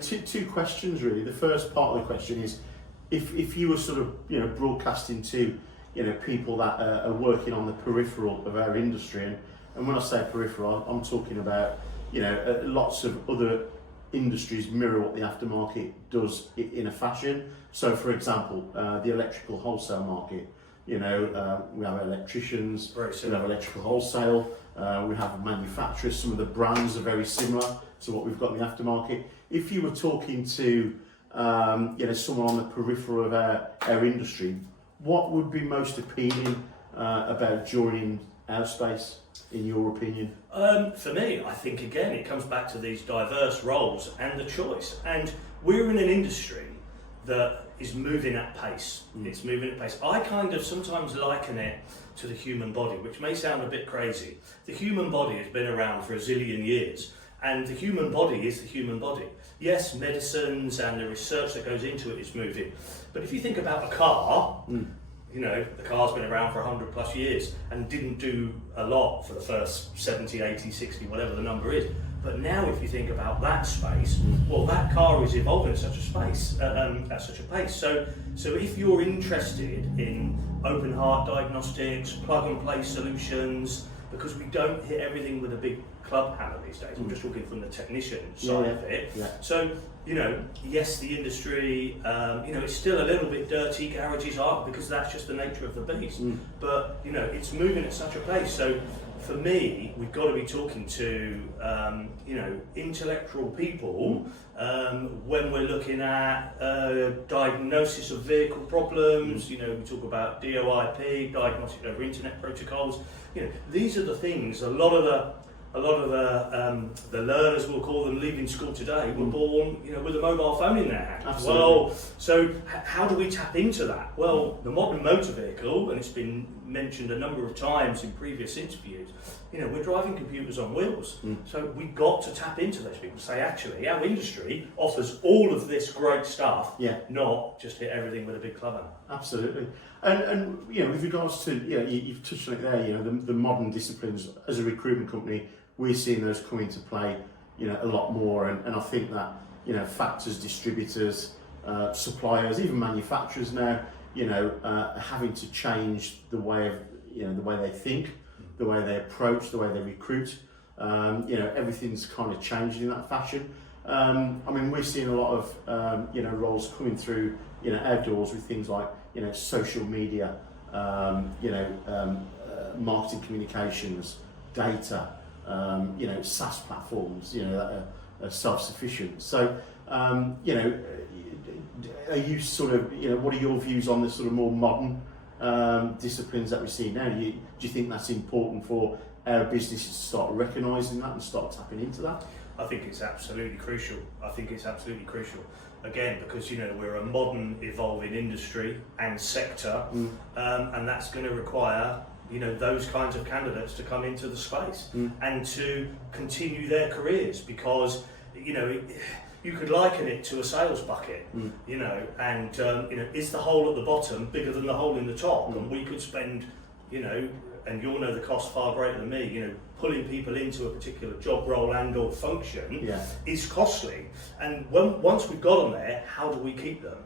two questions really. The first part of the question is, if you were sort of broadcasting to people that are working on the peripheral of our industry, and when I say peripheral, I'm talking about lots of other industries mirror what the aftermarket does in a fashion. So, for example, the electrical wholesale market. We have electricians, we have electrical wholesale, we have manufacturers. Some of the brands are very similar to what we've got in the aftermarket. If you were talking to someone on the peripheral of our industry, what would be most appealing about joining our space, in your opinion? For me, I think again it comes back to these diverse roles and the choice. And we're in an industry that is moving at pace. It's moving at pace. I kind of sometimes liken it to the human body, which may sound a bit crazy. The human body has been around for a zillion years, and the human body is the human body. Yes, medicines and the research that goes into it is moving. But if you think about a car, the car's been around for 100 plus years and didn't do a lot for the first 70, 80, 60, whatever the number is. But now if you think about that space, well, that car is evolving at such a space, at such a pace. So if you're interested in open heart diagnostics, plug and play solutions, because we don't hit everything with a big club hammer these days. I'm just talking from the technician side of it. Yeah. So, yes, the industry, it's still a little bit dirty, garages are, because that's just the nature of the beast. But, it's moving at such a pace. So for me, we've got to be talking to, intellectual people when we're looking at diagnosis of vehicle problems. We talk about DOIP, diagnostic over internet protocols. These are the things. A lot of the learners, we'll call them, leaving school today were born, with a mobile phone in their hand. Absolutely. Well, so how do we tap into that? Well, the modern motor vehicle, and it's been mentioned a number of times in previous interviews, we're driving computers on wheels. So we've got to tap into those people. Say, actually, our industry offers all of this great stuff, not just hit everything with a big club hammer. Absolutely. And with regards to, you've touched on it there, the modern disciplines, as a recruitment company, we're seeing those come into play, a lot more. And I think that, factors, distributors, suppliers, even manufacturers now, having to change the way of, the way they think, the way they approach, the way they recruit. Everything's kind of changing in that fashion. We're seeing a lot of, roles coming through, outdoors with things like, social media, marketing communications, data, SaaS platforms, that are self-sufficient. So, are you sort of, what are your views on the sort of more modern disciplines that we see now? Do you think that's important for our businesses to start recognising that and start tapping into that? I think it's absolutely crucial. Again, because we're a modern, evolving industry and sector, and that's going to require those kinds of candidates to come into the space and to continue their careers, because you could liken it to a sales bucket, and is the hole at the bottom bigger than the hole in the top? And we could spend, and you'll know the cost far greater than me, pulling people into a particular job role and or function is costly. And once we've got them there, how do we keep them?